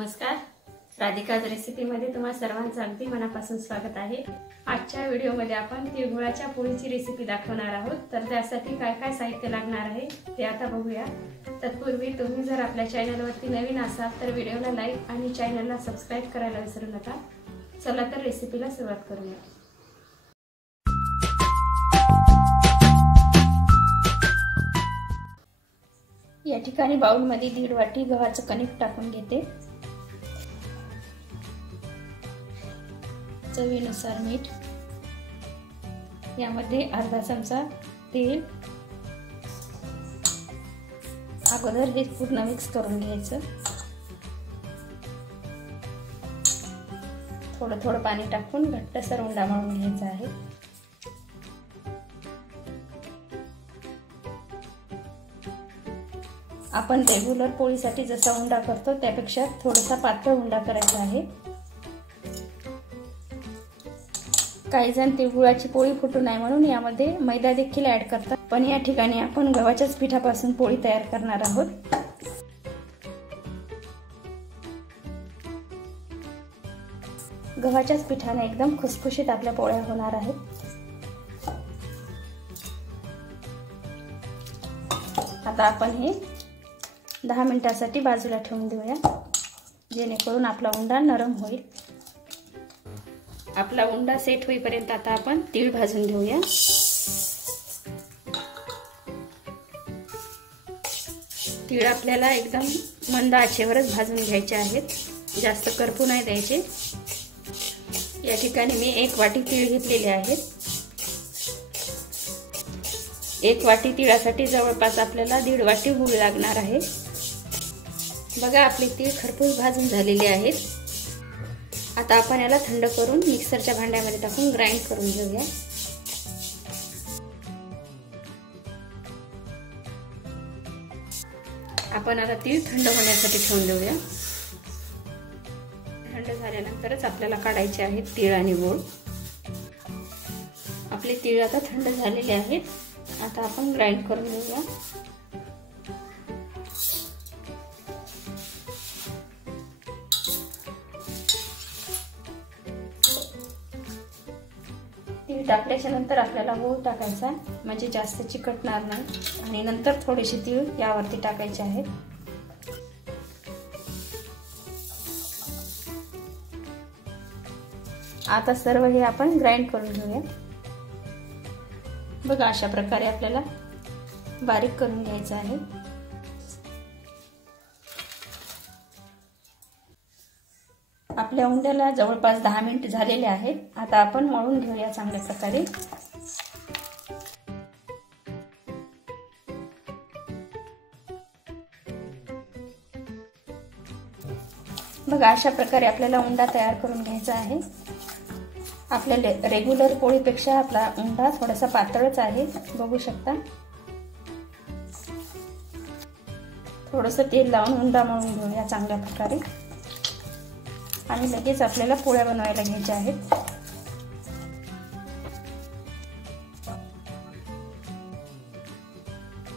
नमस्कार, राधिकाज रेसिपीमध्ये तुम्हा सर्वांचं अगदी मनापासून स्वागत आहे। आजच्या व्हिडिओमध्ये आपण तिळगुळाच्या पोळीची रेसिपी दाखवणार आहोत। तर त्यासाठी काय काय साहित्य लागणार आहे ते आता बघूया। तत्पूर्वी तुम्ही जर आपल्या चॅनलवरती नवीन असाल तर व्हिडिओला लाईक आणि चॅनलला सबस्क्राइब करायला विसरू नका। चला तर रेसिपीला सुरुवात करूया। या ठिकाणी बाउल मध्ये 1.5 वाटी गव्हाचं कणिक टाकून घेते। चवीनुसार मीठ, यामध्ये अर्धा चमचा तेल। अगोदर हे पूर्ण मिक्स करून घ्यायचं। थोडं थोडं पाणी टाकून घट्टसर उंडा मळून घ्यायचा आहे। आपण रेग्युलर पोळीसाठी जसा उंडा करतो त्यापेक्षा थोडासा पातळ उंडा करायचा आहे। काही जण तिळगुळाची पोळी फुटू नये म्हणून यामध्ये मैदा देखील ऍड करतात, पण या ठिकाणी आपण गव्हाच्याच पिठापासून पोळी तयार करणार आहोत। गव्हाच्याच पिठाने एकदम खुसखुशीत आपल्या पोळ्या होणार आहेत। आता आपण हे 10 मिनिटांसाठी बाजूला ठेवून देऊया, जेणेकरून आपला उंडा नरम होईल। आपला उंडा सेट होईपर्यंत आता आपण तीळ भाजून घेऊया। तीळ आपल्याला एकदम मंद आचेवरच भाजून घ्यायचे आहेत, जास्त करपू नाही द्यायचे। या ठिकाणी मी 1 वाटी तीळ घेतलेले आहेत। 1 वाटी तिळासाठी जवळपास आपल्याला 1.5 वाटी गूळ लागणार आहे। बघा, आपले तीळ खरपूस भाजून झालेले आहेत। आता आपण याला थंड करून मिक्सरच्या भांड्यामध्ये टाकून ग्राइंड करून घेऊया। आपण आता तीळ थंड होण्यासाठी ठेवून देऊया। थंड झाल्यानंतरच आपल्याला काढायचे आहेत तीळ आणि गूळ। आपले तीळ आता थंड झालेले आहेत। आता आपण ग्राइंड करून घेऊया। तीळ टाकल्याच्या नंतर आपल्याला गूळ टाकायचा, म्हणजे जास्त चिकटणार नाही, आणि नंतर थोडेसे तीळ यावरती टाकायचे आहेत। आता सर्व हे आपण ग्राइंड करून घेऊया। बघा, अशा प्रकारे आपल्याला बारीक करून घ्यायचं आहे। आपल्या उंड्याला जवळपास 10 मिनिट झालेले आहेत। आता आपण मळून घेऊया चांगल्या प्रकारे। बघा, अशा प्रकारे आपल्याला उंडा तयार करून घ्यायचा आहे। आपल्या रेग्युलर पोळीपेक्षा आपला उंडा थोडासा पातळच आहे, बघू शकता। थोडंसं तेल लावून उंडा मळून घेऊया चांगल्या प्रकारे, आणि लगेच आपल्याला पोळ्या बनवायला घ्यायच्या आहेत।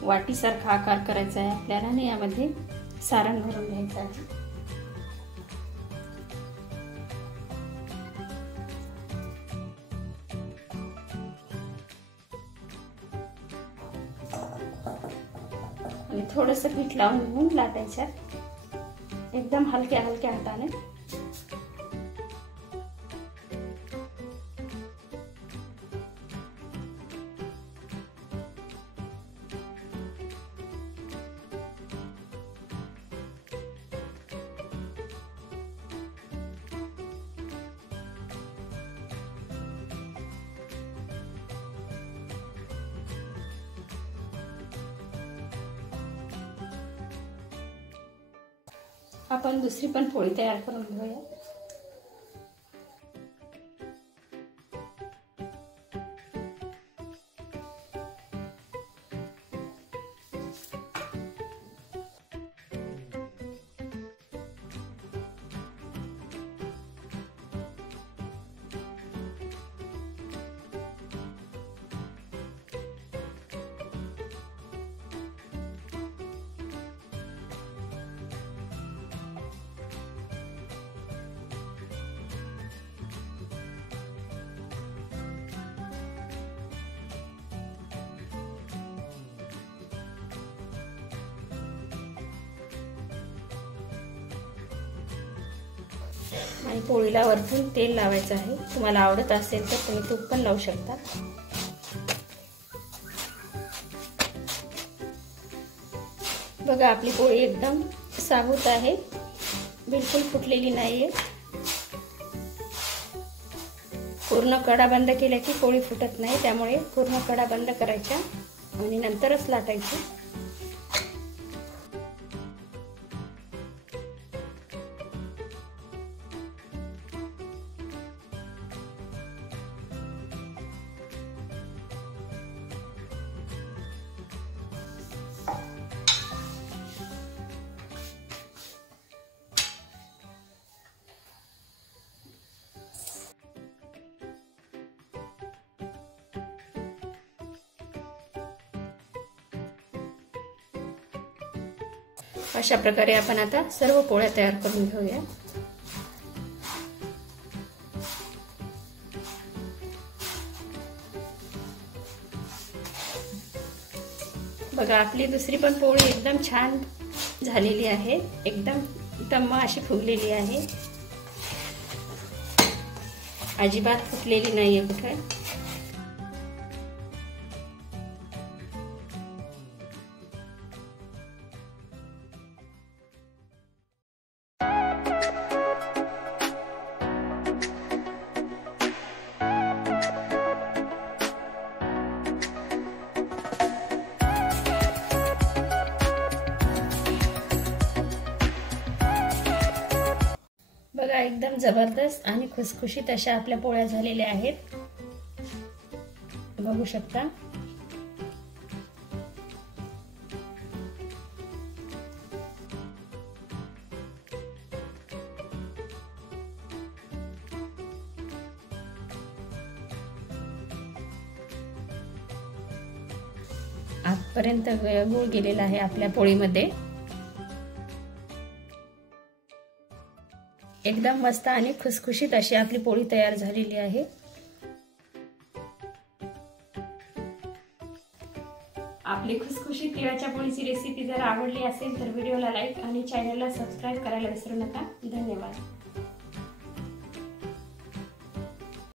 वाटीसारखा आकार करायचा आहे आपल्याला, आणि यामध्ये सारण भरून घ्यायचं आहे। आणि थोडंसं पीठ लावून घेऊन लाटायचं, एकदम हलक्या हलक्या हाताने। आपण दुसरी पण पोळी तयार करून घेऊया। आणि पोळीला वरतून तेल लावायचं आहे. तुम्हाला आवडत असेल तर तुम्ही तूप पण लावू शकता. बघा आपली पोळी एकदम साबूत आहे, बिलकुल फुटलेली नाहीये. पूर्ण कडा बंद केल्या की पोळी फुटत नाही, त्यामुळे पूर्ण कडा बंद करायच्या आणि नंतरच लाटायची. अशा प्रकारे आपण आता सर्व पोळ्या तयार करून घेऊया. बघा आपली दुसरी पण पोळी एकदम छान झालेली आहे, एकदम टम्म अशी फुगलेली आहे, अजिबात फुटलेली नाहीये कुठे. बघा एकदम जबरदस्त आणि खुसखुशीत अशा आपल्या पोळ्या झालेल्या आहेत, बघू शकता. आजपर्यंत गूळ गेलेला आहे आपल्या पोळीमध्ये. एकदम मस्त आणि खुसखुशीत अशी आपली पोळी तयार झालेली आहे. आपली खुसखुशीत तिळाच्या पोळीची रेसिपी जर आवडली असेल तर व्हिडिओला लाईक आणि चॅनलला सबस्क्राईब करायला विसरू नका. धन्यवाद.